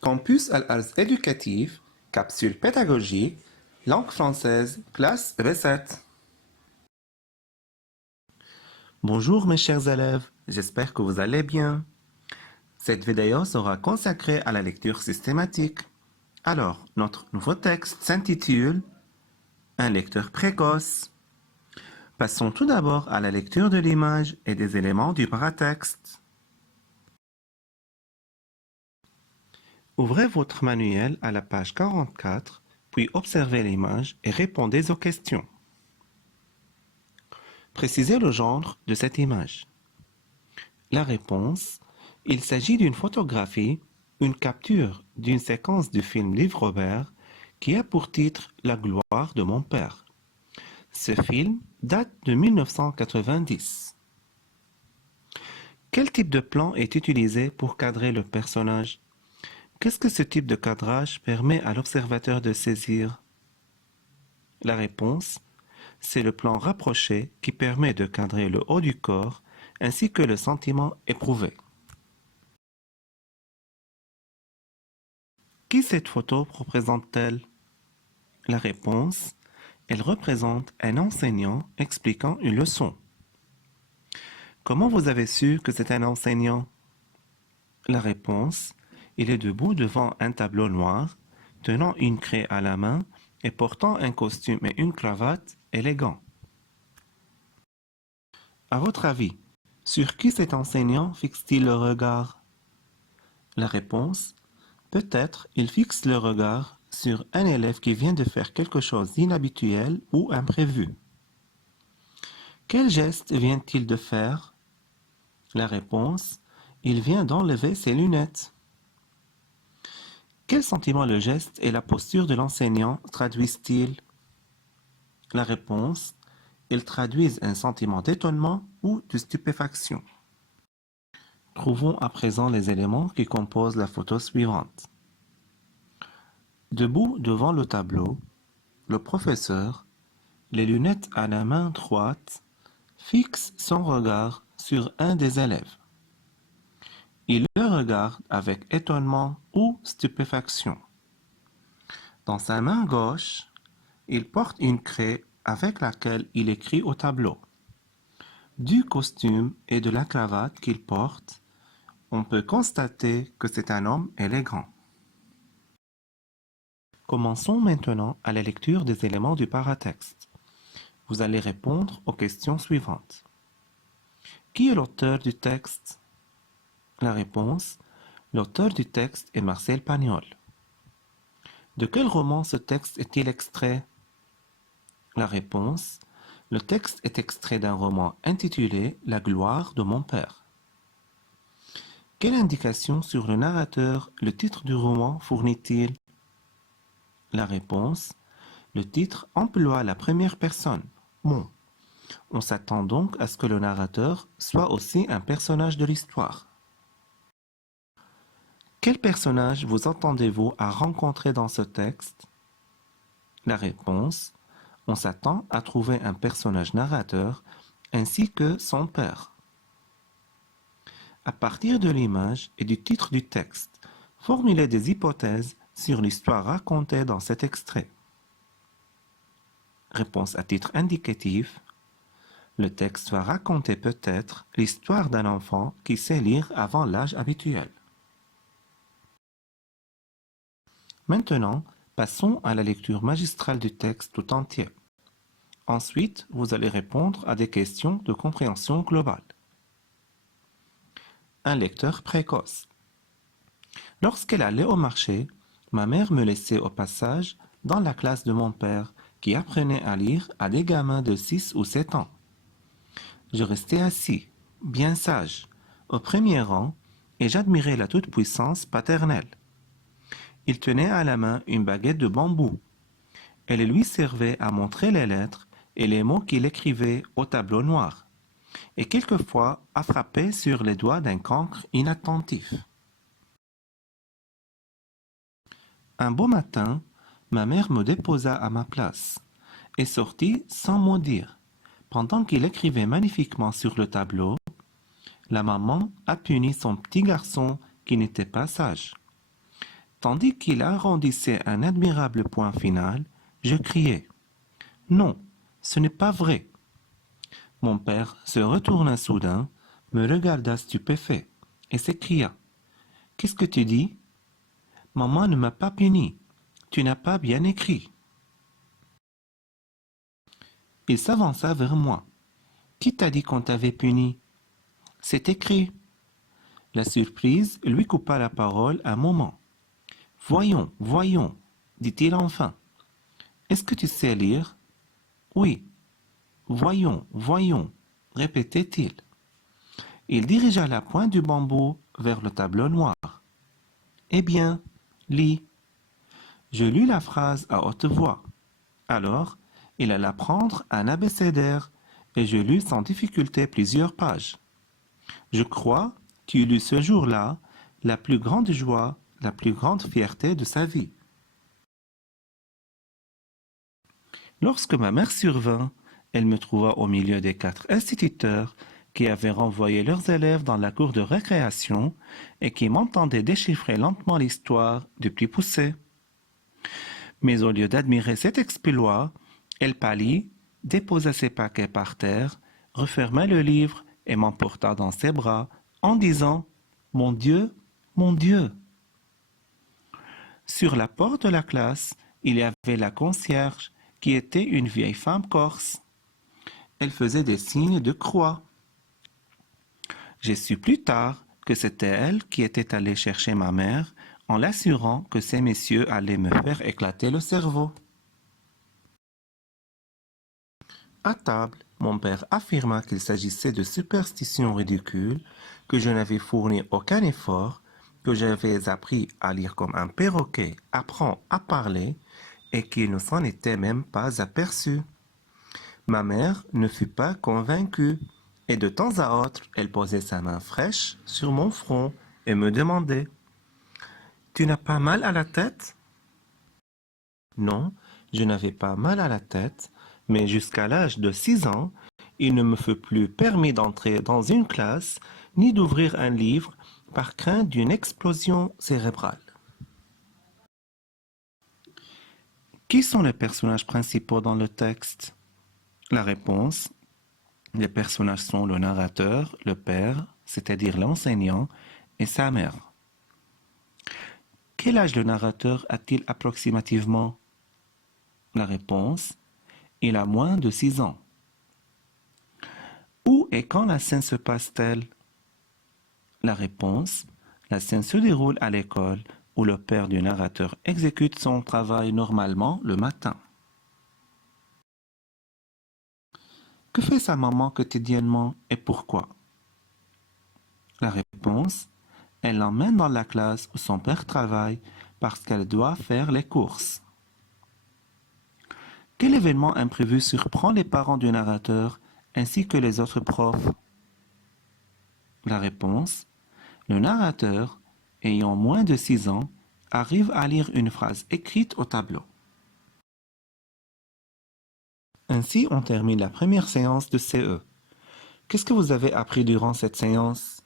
Campus Al-Arz éducatif, capsule pédagogique, langue française, classe recette. Bonjour mes chers élèves, j'espère que vous allez bien. Cette vidéo sera consacrée à la lecture systématique. Alors, notre nouveau texte s'intitule « Un lecteur précoce ». Passons tout d'abord à la lecture de l'image et des éléments du paratexte. Ouvrez votre manuel à la page 44, puis observez l'image et répondez aux questions. Précisez le genre de cette image. La réponse: il s'agit d'une photographie, une capture d'une séquence du film Livre Robert qui a pour titre La gloire de mon père. Ce film date de 1990. Quel type de plan est utilisé pour cadrer le personnage? Qu'est-ce que ce type de cadrage permet à l'observateur de saisir? La réponse: c'est le plan rapproché qui permet de cadrer le haut du corps ainsi que le sentiment éprouvé. Qui cette photo représente-t-elle? La réponse: elle représente un enseignant expliquant une leçon. Comment vous avez su que c'est un enseignant? La réponse: il est debout devant un tableau noir, tenant une craie à la main et portant un costume et une cravate élégants. À votre avis, sur qui cet enseignant fixe-t-il le regard? La réponse: peut-être il fixe le regard sur un élève qui vient de faire quelque chose d'inhabituel ou imprévu. Quel geste vient-il de faire? La réponse: il vient d'enlever ses lunettes. Quel sentiment le geste et la posture de l'enseignant traduisent-ils? La réponse: ils traduisent un sentiment d'étonnement ou de stupéfaction. Trouvons à présent les éléments qui composent la photo suivante. Debout devant le tableau, le professeur, les lunettes à la main droite, fixe son regard sur un des élèves. Il le regarde avec étonnement ou stupéfaction. Dans sa main gauche, il porte une craie avec laquelle il écrit au tableau. Du costume et de la cravate qu'il porte, on peut constater que c'est un homme élégant. Commençons maintenant à la lecture des éléments du paratexte. Vous allez répondre aux questions suivantes. Qui est l'auteur du texte? La réponse: l'auteur du texte est Marcel Pagnol. De quel roman ce texte est-il extrait? La réponse: le texte est extrait d'un roman intitulé La gloire de mon père. Quelle indication sur le narrateur le titre du roman fournit-il? La réponse: le titre emploie la première personne, mon. On s'attend donc à ce que le narrateur soit aussi un personnage de l'histoire. Quel personnage vous attendez-vous à rencontrer dans ce texte? La réponse: on s'attend à trouver un personnage narrateur ainsi que son père. À partir de l'image et du titre du texte, formulez des hypothèses sur l'histoire racontée dans cet extrait. Réponse à titre indicatif: le texte va raconter peut-être l'histoire d'un enfant qui sait lire avant l'âge habituel. Maintenant, passons à la lecture magistrale du texte tout entier. Ensuite, vous allez répondre à des questions de compréhension globale. Un lecteur précoce. Lorsqu'elle allait au marché, ma mère me laissait au passage dans la classe de mon père qui apprenait à lire à des gamins de 6 ou 7 ans. Je restais assis, bien sage, au premier rang et j'admirais la toute-puissance paternelle. Il tenait à la main une baguette de bambou. Elle lui servait à montrer les lettres et les mots qu'il écrivait au tableau noir, et quelquefois à frapper sur les doigts d'un cancre inattentif. Un beau matin, ma mère me déposa à ma place et sortit sans mot dire. Pendant qu'il écrivait magnifiquement sur le tableau, la maman a puni son petit garçon qui n'était pas sage. Tandis qu'il arrondissait un admirable point final, je criai. Non, ce n'est pas vrai. Mon père se retourna soudain, me regarda stupéfait et s'écria. Qu'est-ce que tu dis? Maman ne m'a pas puni. Tu n'as pas bien écrit. Il s'avança vers moi. Qui t'a dit qu'on t'avait puni? C'est écrit. La surprise lui coupa la parole un moment. Voyons, voyons, dit-il enfin. Est-ce que tu sais lire? Oui. Voyons, voyons, répétait-il. Il dirigea la pointe du bambou vers le tableau noir. Eh bien, lis. Je lus la phrase à haute voix. Alors, il alla prendre un abécédaire et je lus sans difficulté plusieurs pages. Je crois qu'il eut ce jour-là la plus grande joie, la plus grande fierté de sa vie. Lorsque ma mère survint, elle me trouva au milieu des 4 instituteurs qui avaient renvoyé leurs élèves dans la cour de récréation et qui m'entendaient déchiffrer lentement l'histoire du petit poussé. Mais au lieu d'admirer cet exploit, elle pâlit, déposa ses paquets par terre, referma le livre et m'emporta dans ses bras en disant « Mon Dieu, mon Dieu !» Sur la porte de la classe, il y avait la concierge qui était une vieille femme corse. Elle faisait des signes de croix. J'ai su plus tard que c'était elle qui était allée chercher ma mère en l'assurant que ces messieurs allaient me faire éclater le cerveau. À table, mon père affirma qu'il s'agissait de superstitions ridicules, que je n'avais fourni aucun effort, que j'avais appris à lire comme un perroquet apprend à parler et qu'il ne s'en était même pas aperçu. Ma mère ne fut pas convaincue et de temps à autre, elle posait sa main fraîche sur mon front et me demandait « Tu n'as pas mal à la tête ?» Non, je n'avais pas mal à la tête, mais jusqu'à l'âge de 6 ans, il ne me fut plus permis d'entrer dans une classe ni d'ouvrir un livre par crainte d'une explosion cérébrale. Qui sont les personnages principaux dans le texte? La réponse: les personnages sont le narrateur, le père, c'est-à-dire l'enseignant, et sa mère. Quel âge le narrateur a-t-il approximativement? La réponse: il a moins de 6 ans. Où et quand la scène se passe-t-elle? La réponse: la scène se déroule à l'école où le père du narrateur exécute son travail normalement le matin. Que fait sa maman quotidiennement et pourquoi? La réponse: elle l'emmène dans la classe où son père travaille parce qu'elle doit faire les courses. Quel événement imprévu surprend les parents du narrateur ainsi que les autres profs? La réponse: le narrateur, ayant moins de 6 ans, arrive à lire une phrase écrite au tableau. Ainsi, on termine la première séance de CE. Qu'est-ce que vous avez appris durant cette séance?